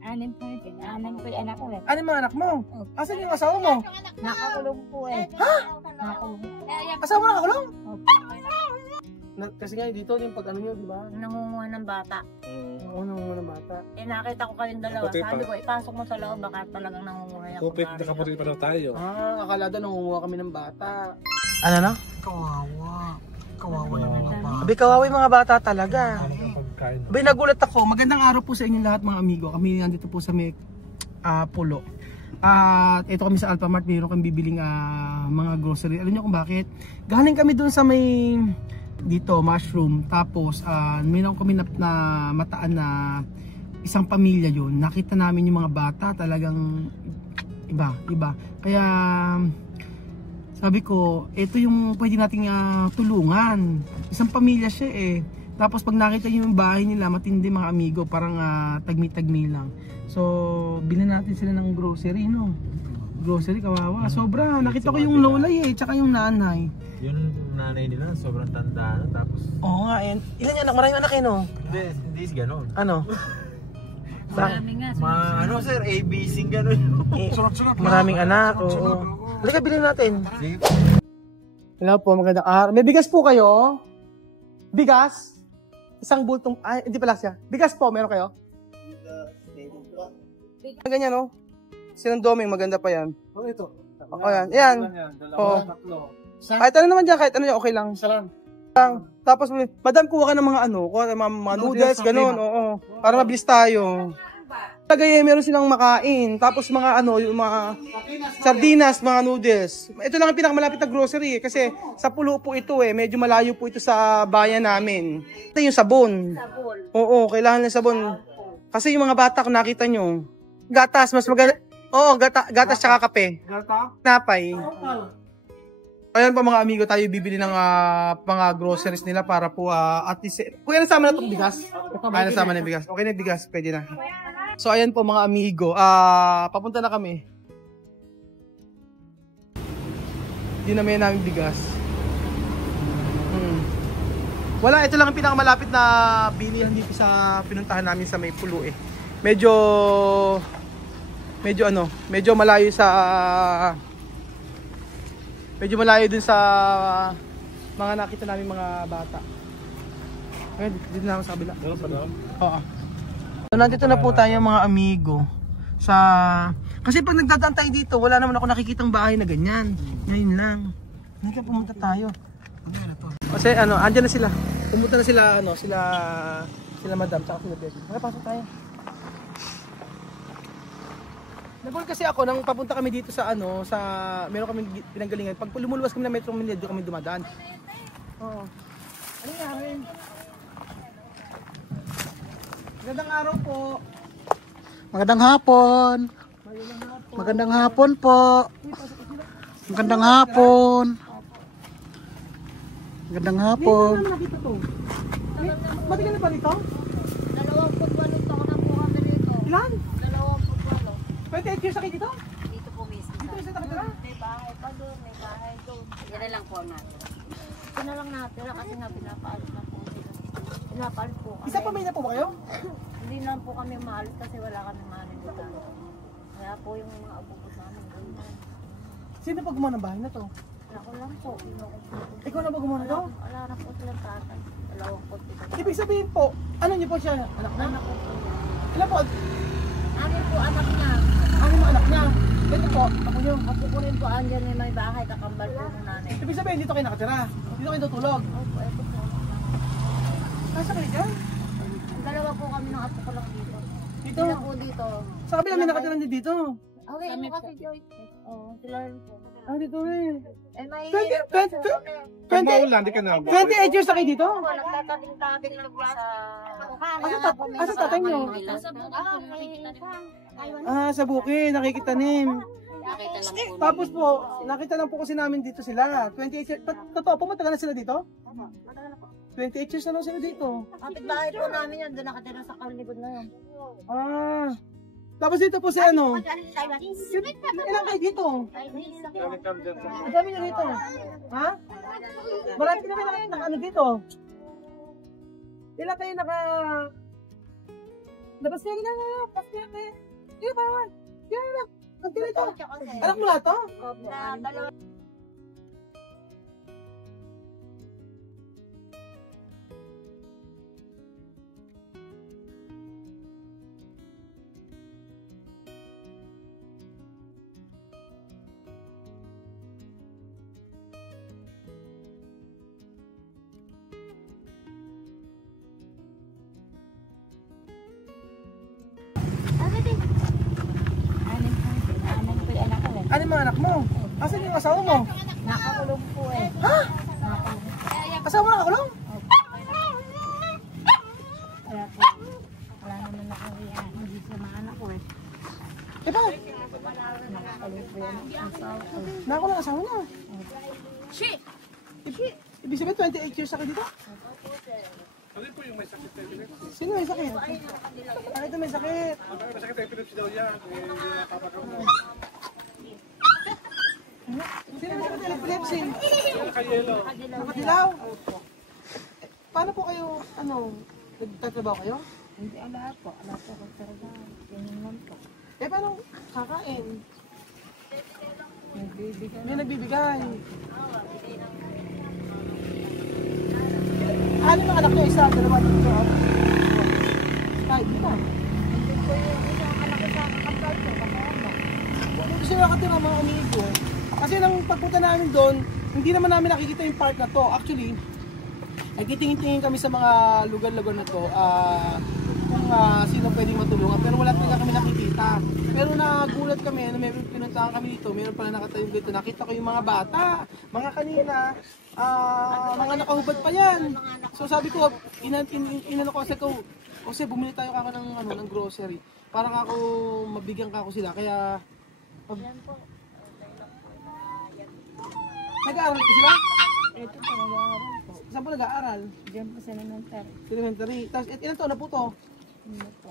Anim po yung anak ko eh. Ano yung mga anak mo? Asan yung asawa mo? Nakakulong po eh. Ha? Nakakulong. Asawa mo nakakulong? Kasi nga dito yung pag ano nyo, di ba? Nangunguha ng bata. Oo, nangunguha ng bata. Eh nakita ko kayong dalawa. Sabi ko, ipasok mo sa loob. Baka talagang nangunguha yung Kupit, nakaputi pa daw tayo. Akala daw nangunguha kami ng bata. Ano na? Kawawa. Kawawa naman ang bata. Abi, kawawa yung mga bata talaga. Abi, nagulat ako. Magandang araw po sa inyo lahat mga amigo. Kami nandito po sa may Pulo. At ito kami sa Alphamart. Mayroon kami bibiling mga grocery. Alam niyo kung bakit? Galing kami doon sa may dito, mushroom. Tapos, mayroon kami na mataan na isang pamilya yun. Nakita namin yung mga bata talagang iba. Kaya, sabi ko, ito yung pwede nating tulungan. Isang pamilya siya eh. Tapos pag nakita nyo yung bahay nila, matindi mga amigo, parang tagmi-tagmi lang. So, bilhin natin sila ng grocery, no? Grocery, kawawa. Sobra, nakita ko yung lolay eh, tsaka yung nanay. Yung nanay nila, sobrang tanda na, tapos... Oo nga, ilan yung anak? Maraming anak eh, no? Hindi gano'n. Ano? Marami nga. Ano sir, ABC gano'n. Maraming anak, oo. Halika, bilhin natin. Hello po, magandang araw. May bigas po kayo? Bigas? Isang bultong, hindi pala siya. Bigas po, meron kayo? Ganyan, no? Sinandoming, maganda pa yan. Ito. Yan. Yan. Kahit ano naman dyan, kahit ano dyan, okay lang. Tapos, madam, kuha ka ng mga kuha ka ng mga noodles, ganun, oo. Para mabilis tayo. Tagay, meron silang makain. Tapos mga yung mga sardinas, mga noodles. Ito lang ang pinakamalapit na grocery kasi sa Pulo po ito eh. Medyo malayo po ito sa bayan namin. Ito yung sabon. Oo, kailangan ng sabon. Kasi yung mga bata kung nakita nyo, gatas, mas maganda. Oo, gatas tsaka kape. Napay. Ayan pa mga amigo, tayo bibili ng mga groceries nila para po at least. Kuya, nasama na itong bigas? Nasama na yung bigas. Okay na yung bigas, pwede na. So ayan po mga amigo, papunta na kami. Hindi na may namin bigas. Wala, ito lang ang pinakamalapit na bilihan dito sa pinuntahan namin sa may Pulo eh. Medyo malayo sa dun sa mga nakita namin mga bata. Ayun, dito na ako sa kabila. Oo. So, nandito na po tayo mga amigo kasi pag nagdadaan tayo dito, wala naman ako nakikitang bahay na ganyan. Ngayon lang. Hindi pumunta tayo. Kasi andyan na sila. Pumunta na sila sila madam tsaka sila baby. Pasok tayo. Nabol kasi ako nang papunta kami dito sa meron kami pinanggalingan. Pag lumuluwas kami ng Metro Manila, doon kami dumadaan. Oo. Ano nangyari? Magandang araw po. Magandang hapon. Magandang hapon po. Magandang hapon. Magandang hapon. Matagal na pa rito? 28 taon na po kami rito. Ilan? 28. 28 years na kayo dito? Dito po mismo. Dito sa nakatira? May bahay pa doon, may bahay doon. Yan na lang po natin. Ito na lang natin kasi nga pinapaalis na po sila. Pinapaalis po kami. Isang pamilya po ba kayo? Hindi lang po kami maalis kasi wala kami maalis dito. Kaya po yung mga abubos namin doon. Sino pa gumawa ng bahay na to? Ako lang po. Ikaw na ba gumawa nito? Wala na po silang tatay. 20. Ibig sabihin po, ano niyo po siya? Anak na? Anak ko po. Ilan po? Amin po anak niya. Ano yung anak niya? Ito po, ako nyo. Ako po rin po andyan may bahay kakambal po ng nanay. Ibig sabihin, dito kayo nakatira? Dito kayo tutulog? Opo, ito po. Nasa kayo dyan? Ang dalawa po kami ng apo ko lang dito. Dito? Sila po dito. Sa kabila may nakatira din dito. Okay, ano kasi Joy? Oo, sila rin po. Dito rin. Eh, may... 28 years na kayo dito? Nagtatabing-tabing lang po sa... Asa tatay nyo? Sa bukid, nakikitanim. Nakita lang po. Tapos po, nakita lang po kasi namin dito sila. 28 years. Totoo po, matagal na sila dito? 28 years na lang sila dito. Kapit bahay po namin yan, doon nakatira sa kalikod na yan. Tapos dito po si ilan kayo dito? Ang dami na dito. Ha? Marami na kayo dito. Ilan kayo Labas niya, labas niya. Hindi ba? Yan na. Ang tinito. Anak mo lahat to? Opo. Dalawa. Ano yung mga anak mo? Asan yung asawa mo? Nakakulong po eh. Ha? Asawa mo nakakulong? Wala po. Wala naman nakariyan. Hindi sa mga anak ko eh. Eh ba? Nakakulong po yan. Ang asawa ko. Nakakulong asawa niya. Shit! Ibig sabihin 28 years ako dito? Ano po yung may sakit na epilepsy? Sino may sakit? Ano ito may sakit? May sakit na epilepsy daw yan. Hindi napapagawa. Sino may sakit na epilepsy? Nakayelo. Nakadilaw? Paano po kayo, nagtatrabaho kayo? Hindi, ala po. Ala po kung trabaho. Yan naman po. Eh paano kakain? Nagbibigay. May nagbibigay. Ano yung anak niyo? Isa, dalawa, tatlo. Kahit di ba? Hindi po yung isang anak ko sa kakapal ko. Kakapal. Kung sila nakatira mga amigo, kasi nang pagpunta namin doon, hindi naman namin nakikita yung park na to. Actually, nagtitingin-tingin kami sa mga lugar-lugar na to kung sino pwedeng matulungan. Pero wala talaga kami nakikita. Pero nagulat kami na may pinuntahan kami dito, mayroon pala nakatayong dito. Nakita ko yung mga bata, mga kanina, mga nakahubad pa yan. So sabi ko, inano ko kasi bumili tayo kako ng grocery. Parang ako mabigyan kako sila. Kaya nag-aaral po sila? Ito po, nag-aaral po. Saan po nag-aaral? Diyan po sa elementary. Elementary. Tapos ilan taon na po to? Ano po?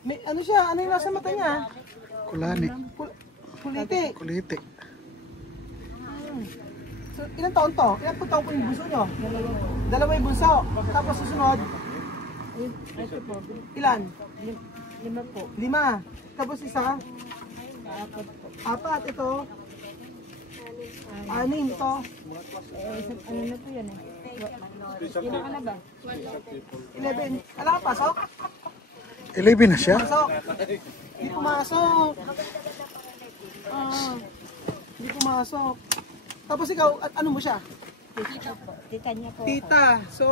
May ano siya? Ano yung nasa mata niya? Kulani. Kuliti. Kuliti. So ilan taon to? Ilan po taon po yung bunso nyo? Dalawa yung bunso. Tapos susunod? Ito po. Ilan? 5 po. 5. Tapos isa? 4 po. 4. Ito? 6 ito? Ano na po yan eh? Ilan ka na ba? 11. Wala ka pasok? 11 na siya? Pasok. Hindi pumasok. Hindi pumasok. Tapos ikaw, at ano mo siya? Tita po. Tita niya po. Tita. So,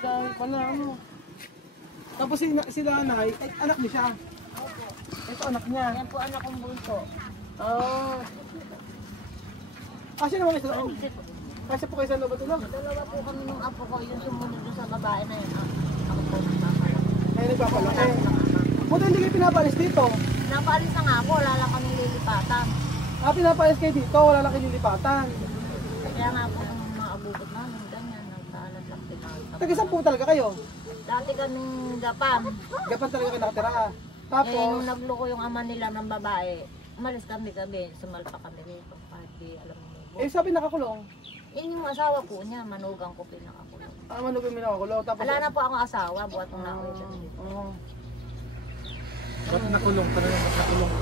dahil pala ano. Tapos si nanay, anak niya siya. Ito anak niya. Yan po anak kong bunso. Kasi naman kayo sa loob. Kasi po kayo sa loob tulog. Dalawa po kami nung apo ko, yung sumunod doon sa babae na yun. Ako po nagpapalaki. Kaya nagpapalaki. Buti hindi kayo pinapalis dito. Napaalis na nga po, wala lang kami lilipatan. Pinapalis kayo dito, wala lang kayo nilipatan. Kaya nga po yung mga abubot namin, ganyan, nagtaalat lang pinakita. Taga saan po talaga kayo? Dati kaming gapan. Gapan talaga kayo nakatira. Tapos, Nung nagloko yung ama nila ng babae, umalis kami, sumalpa kami dito. Kahit di alam mo. sabi nakakulong. Yun yung asawa po niya, manugang ko pinakakulong. Manugin mo nakakulong. Tapos, Wala na po akong asawa, buhat nung nauwi siya dito. Ba't nakulong? Parang nakulong.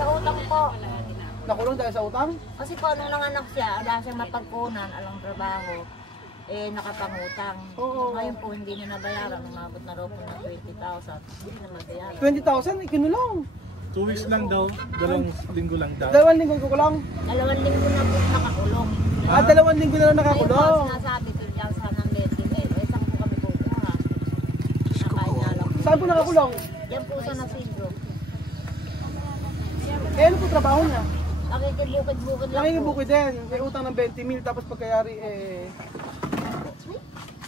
Sa utang po. nakulong dahil sa utang? Kasi po nung nanganak siya, wala siyang mapagkunan, alang trabaho, nakapangutang. Oo. Ngayon po hindi niya nabayaran, umabot na raw po ng 20,000. Hindi na mabayaran. 20,000, ikinulong. 2 weeks lang daw. 2 linggo lang daw. 2 linggo kukulong. 2 linggo na po nakakulong. 2 linggo na lang Ngayon po, nakakulong. sinasabi ko dyan sa ng Letin, saan po kami pupunta? Nakain nga lang. Saan po nakakulong? Yan po sa Nasidro. Ano po trabaho niya? Nakikibukid-bukid lang po. Nakikibukid din. May utang ng 20,000 tapos pagkayari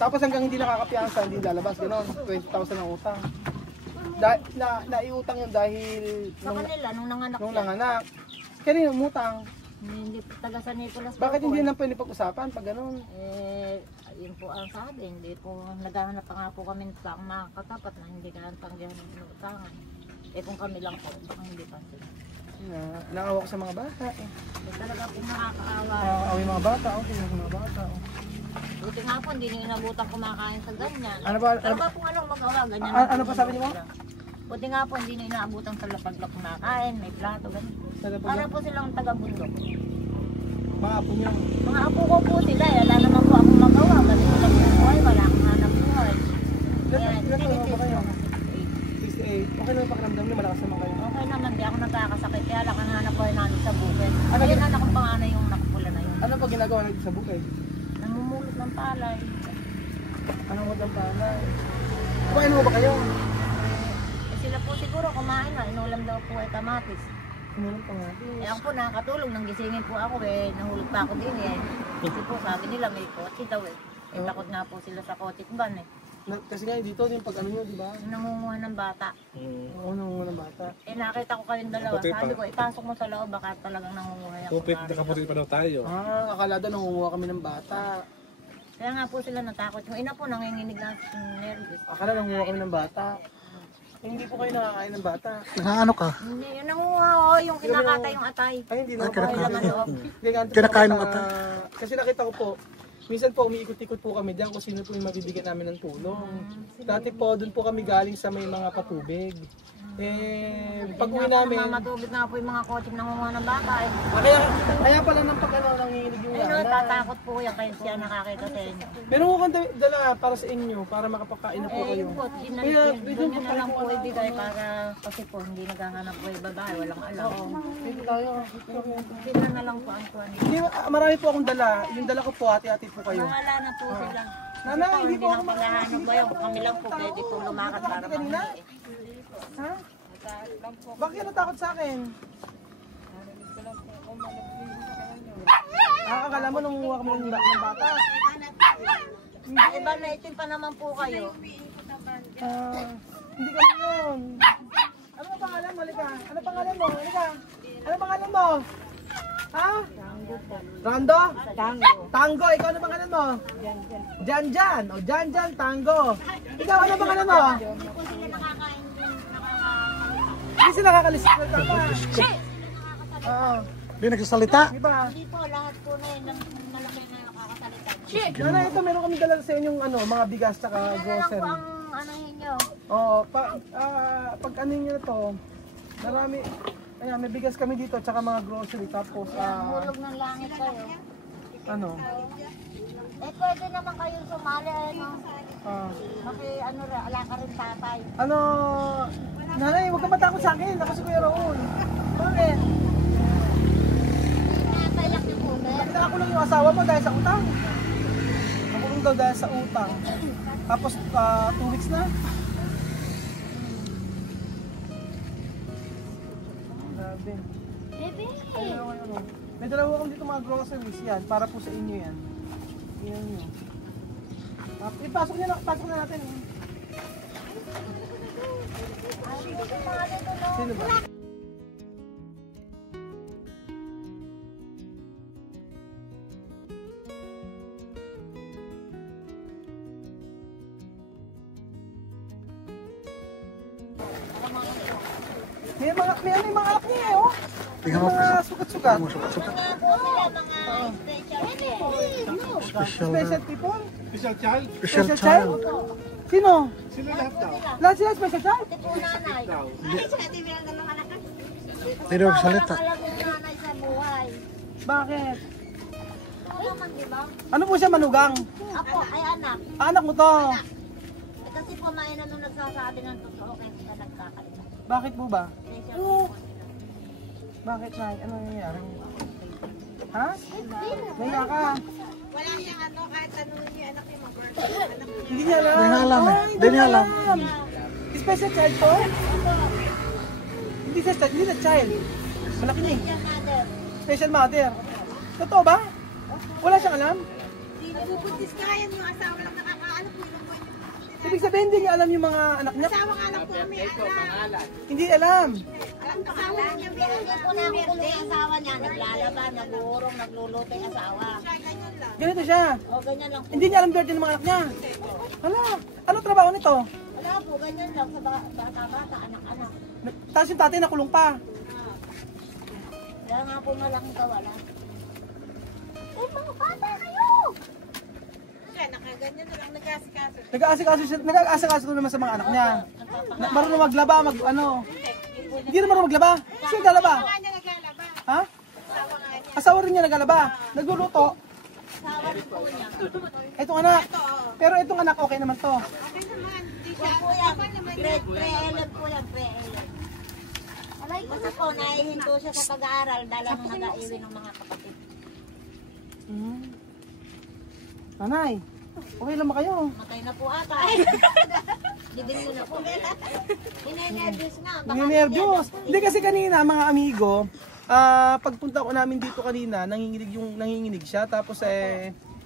tapos hanggang hindi nakakapiyansa, hindi lalabas, gano'n. 20,000 ang utang. Naiutang yun dahil Sa kanila, nung nanganak nung siya. nanganak. Kanino umutang? Hindi po taga San Nicolas po Bakit po, hindi lang pwede pag-usapan pag gano'n? yun po ang sabi, hindi po, naghahanap pa nga po kami ng mga katapat na hindi ka tanggihan ng utangan. Kung kami lang po, baka hindi pa sila. Nakawa ko sa mga bata eh. Talaga po nakakaawa. Yung mga bata, okay yung mga bata. Buti nga po, hindi nyo inabutan kumakain sa ganyan. Ano ba? Talaga po anong magawa, ganyan. Ano pa sabi niyo mo? Buti nga po, hindi nyo inaabutan sa lapag-lap kumakain, may plato, ganyan. Talaga Para po silang taga-bundok. mga apo niyo. Mga apo ko po sila, wala naman po akong magawa. Kasi wala po buhay, wala akong hanap buhay. Kaya, Ilan taon ba kayo? 68. 68. Okay naman pakiramdam niyo, malakas naman kayo. Okay naman, di ako nagkakasakit. Kaya lang ang hanap buhay namin sa bukid. Ayun anak kong panganay yung nakapula na yun. Ano pa ginagawa natin sa bukid? Namumulot ng palay. Anong wadang palay? Kumain mo ba kayo? Sila po siguro kumain na, inulam daw po ay kamatis. Kumain pa nga. Eh ako po nakakatulong, nang gisingin po ako eh, nahulog pa ako din eh. Kasi po sabi nila may kotse daw eh. Eh takot nga po sila sa kotse ban eh. Kasi nga dito yung pag ano nyo, di ba? Nangunguha ng bata. Oo, nangunguha ng bata. Eh nakita ko kayong dalawa, sabi ko ipasok mo sa loob baka talagang nangunguha ako. Kupit, nakaputi pa daw tayo. Akala daw nangunguha kami ng bata. Kaya nga po sila natakot. Yung ina po nanginginig na nervous. Akala nangunguha kami ng bata. Hindi po kayo nakakain ng bata. Ano ka? Hindi, yung nangunguha o yung kinakata yung atay. Ay, hindi na. Kinakain ng bata. Kasi nakita ko po, minsan po umiikot-ikot po kami diyan kung sino po yung mabibigyan namin ng tulong. Dati po, doon po kami galing sa may mga patubig. Pag uwi namin... Mamatubig nga po yung mga kotse nangunguha ng bata eh. Kaya pala nang pag ano, nanginginig yung Ayun, lana. tatakot po yan kaya siya nakakita sa inyo. Meron ko kang dala para sa inyo, para makapakain na po Eh, kayo. yun po, doon nyo na lang po ibigay para kasi po hindi naghahanap po yung babae, walang alam. Dito tayo. Sila na lang po ang tuwan. Hindi, marami po akong dala. Yung dala ko po, hati-hati po kayo. Wala na po sila. Nana, hindi po ako Maghahanap ba yun? Kami lang po pwede po lumakad para kanina. Ha? Bakit natakot sa akin? Akala mo nangunguha kami ng bata. Iba na itim pa naman po kayo. Hindi kami yun. Ano ang pangalan mo? Halika. Ano pangalan mo? Halika. Ano pangalan mo? Ha? Rando? Tango. Tango. Ikaw ano pangalan mo? Janjan. O Janjan Tango. Ikaw ano pangalan mo? Hindi po sila nakakain din. Hindi sila nakakalisip ng tama. Oo. Hindi nagsasalita. Diba? Hindi po, lahat po na yun, malaki na nakakasalita. Nana, ito meron kami dala sa inyong ano, mga bigas tsaka Ano lang po grocery. ang ano ninyo? Oo, pag ano nyo na to, marami, ayan, may bigas kami dito tsaka mga grocery tapos Hulog ng langit kayo. ano, Eh pwede naman kayong sumali ano. Maki ano ala ka rin tatay. ano, nanay, huwag ka matakot sa akin, ako si Kuya Raul. Bakit? Tatay lang ni po. Nakita ko lang yung asawa mo dahil sa utang. Nakulong daw dahil sa utang. Tapos 2 weeks na. Grabe. Bebe. May dalawa akong dito mga groceries yan, para po sa inyo yan. Yan nyo. Pasok na natin. Sino ba? May mga anak niya eh, oh. Tingnan mo po. Mga sugat-sugat. Sukat-sukat. Mga po sila mga special. Special people? Special child? Special child. Sino? Sila lahat daw. Lahat sila special child? Ate po nanay. Hindi nagsasalita. Alam mo nanay sa buhay. Bakit? Ito naman di ba? Ano po siya, manugang? Ako ay anak. Anak mo to. Eh, kasi po mainam nung nagsasabi ng totoo kaya siya nagkakalit. Bakit po ba? Special po sila. Bakit na? Ano nangyayari? Ha? Naiya ka? Wala siyang ano, kahit tanongin niyo anak niya mag-birthday. Hindi niya alam. Hindi niya alam eh. Ay, Hindi niya alam. Special child to? Hindi siya child. Malaki niya. Special mother. Special mother. Totoo ba? Wala siyang alam? Nabubuntis ka, yan yung asawa lang nakakaano po, ilang buwan yung Ibig sabihin, hindi niya alam yung mga anak niya? asawa nga lang po, may alam. Hindi alam. Alam asawa niya, may Hindi po namin kung yung asawa niya, naglalaban, nag-uurong, nagluluto yung asawa. ganyan lang. Ganito siya. O ganyan lang po. Hindi niya alam birthday ng mga anak niya. Hala, ano trabaho nito? Wala po, ganyan lang sa bata-bata, anak-anak. Tapos yung tatay nakulong pa. Kaya nga po malaking kawala. Eh, mga bata kayo! Siya, nakaganyan na lang nag-asikaso. Nag-aasikaso ko naman sa mga anak niya. Marunong maglaba, Hindi na marunong maglaba. Sino naglalaba? Asawa niya naglalaba. Ha? Asawa nga niya. Asawa rin niya naglalaba. Nagluluto. Sawa rin po niya. Itong anak. Ito, oo. Pero itong anak okay naman to. Okay naman. Di siya. Yan po yan. Dapat naman Grade pre-11 po yan, pre-11. Basta po, naihinto siya sa pag-aaral dahil nung nag-aiwi ng mga kapatid. Nanay, okay lang ba kayo? Matay na po ata. Gigil mo na po. Inenervyos na. Baka Nervyos. Hindi kasi kanina mga amigo, pagpunta ko namin dito kanina, nanginginig siya. Tapos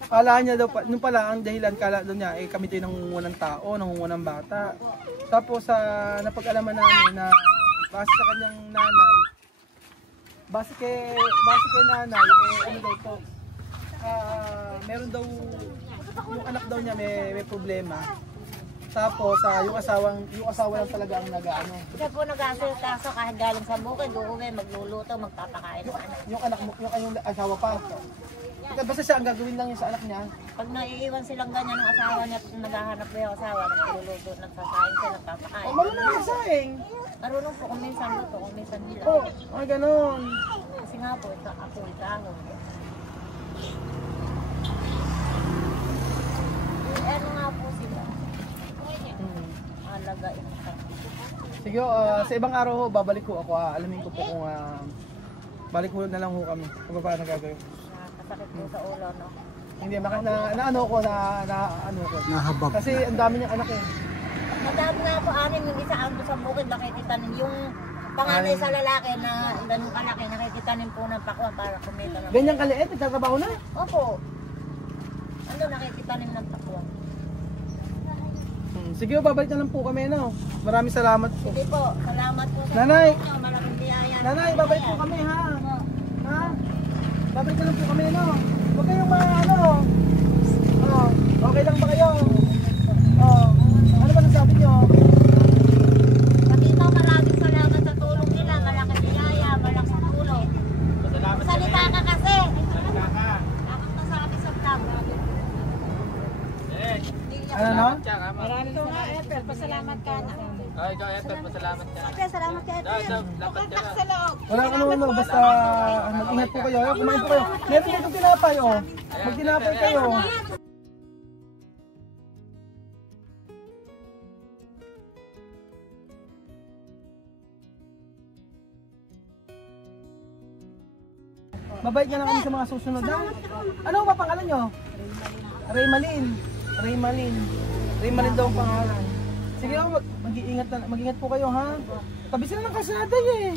kala niya daw, nung pala ang dahilan, kala daw niya, kami tayo nangunguha ng tao, nangunguha ng bata. Tapos napag-alaman namin na base sa kanyang nanay, base kay nanay, ano daw to, meron daw, yung anak daw niya may problema. Tapos yung asawa lang talaga ang nag-ano. Siya po nag-aasikaso kahit galing sa bukid, uuwi, magluluto, magpapakain ng anak. Yung anak mo, yung asawa pa. Basta siya ang gagawin lang yun sa anak niya. Pag naiiwan silang ganyan ng asawa niya, naghahanap po yung asawa, nagluluto, nagsasahin siya, nagpapakain. Marunong na saing. Marunong po kung minsan luto, kung minsan nila. Ay ganun. Kasi nga po, ito ako, ahon. Ano nga po sila? Alagain ka. Sige, sa ibang araw ho, babalik ko ako. Alamin ko po kung balik ko na lang ho kami. Kung paano gagawin. Nakakasakit po sa ulo, no? Hindi, ano ko. Nahabag. Kasi ang dami niyang anak eh. Madami nga po, anim yung isa ando sa bukid, nakikitanin. Yung panganay sa lalaki na ganun kalaki, nakikitanin po ng pakwan para kumita ng... Ganyan kaliit, nagtatrabaho na. Opo. Ano, nakikitanin ng pakwan. Sige, babalik na lang po kami, no? Maraming salamat po. Sige po, salamat po sa Nanay! tulong niyo, malaking biyaya. Nanay, babalik po kami, ha? Ha? Babalik na lang po kami, no? Huwag kayong okay lang ba kayo? Ano ba nasabi niyo? Pakita, maraming salamat sa tulong nila, malaking biyaya, malaking tulong. Salita ka kasi. Dapat nasabi sa vlog. Ano, no? Maraming salamat. Ethel, pasalamat ka na. Ikaw, Ethel, pasalamat ka. Ethel, salamat ka, Ethel. Pupunta ka sa loob. Walang ano, basta mag-ingat po kayo. Kumain po kayo. Meron dito tinapay, oh. Mag-tinapay kayo. Mabait na lang kami sa mga susunod, ha? Ano ba pangalan nyo? Raymalin. Raymalin daw ang pangalan. Sige, mag-iingat po kayo, ha? Tabi sila ng kalsada, eh.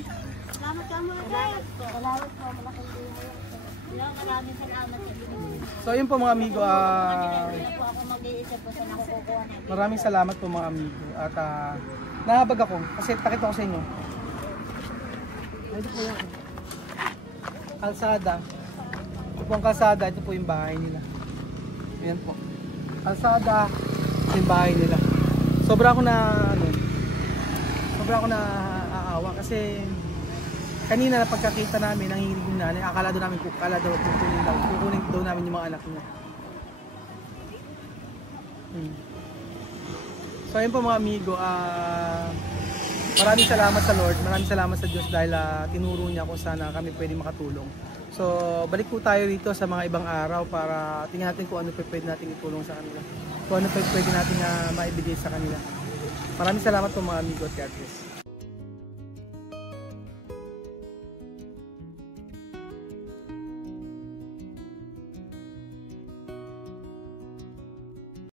Salamat ka muna, guys. Salamat po, malaking biyaya. Maraming salamat sa Diyos. So, yun po mga amigo. Hindi po ako mag-iisip po sa nakukuha na. Maraming salamat po mga amigo. At nahabag ako kasi pakita ko sa inyo. Ito po yan. Kalsada. Ito po ang kalsada. Ito po yung bahay nila. Ayan po. Kalsada. Ito yung bahay nila. Sobra ako na aawa kasi kanina na pagkakita namin, nanginginig yung nanay, akala daw namin kukunin daw namin yung mga anak niya. So ayun po mga amigo, maraming salamat sa Lord, maraming salamat sa Diyos dahil tinuro niya kung saan kami pwede makatulong. So balik po tayo dito sa mga ibang araw para tingnan natin kung ano pwede natin itulong sa kanila. Kung ano pwede natin maibigay sa kanila. Maraming salamat po mga amigo at God bless.